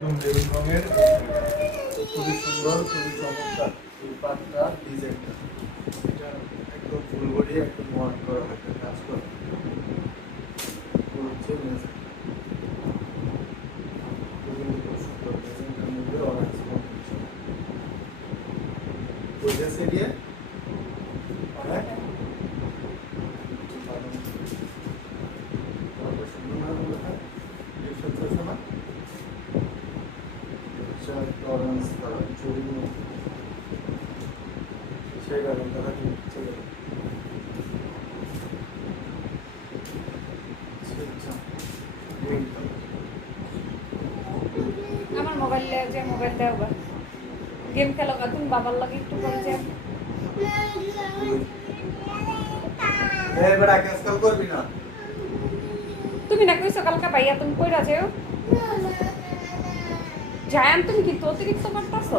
একদম রঙের খুবই সুন্দর, খুবই চমৎকার এই পাটটা ডিজাইনটা। এটা একদম ফুল বডি একদম ওয়ার্ক করা একটা কাজ করা হচ্ছে মেজ- খুবই চুরি সেই কারণে তারা চলে আমার মোবাইলে যে মোবাইল দেওয়া গেম খেলা তুমি বাবার লাগে একটু করে যে। তুমি না কইছো কালকে ভাইয়া তুমি কইরা যেও? জায়ান তুমি কিন্তু অতিরিক্ত করতেছো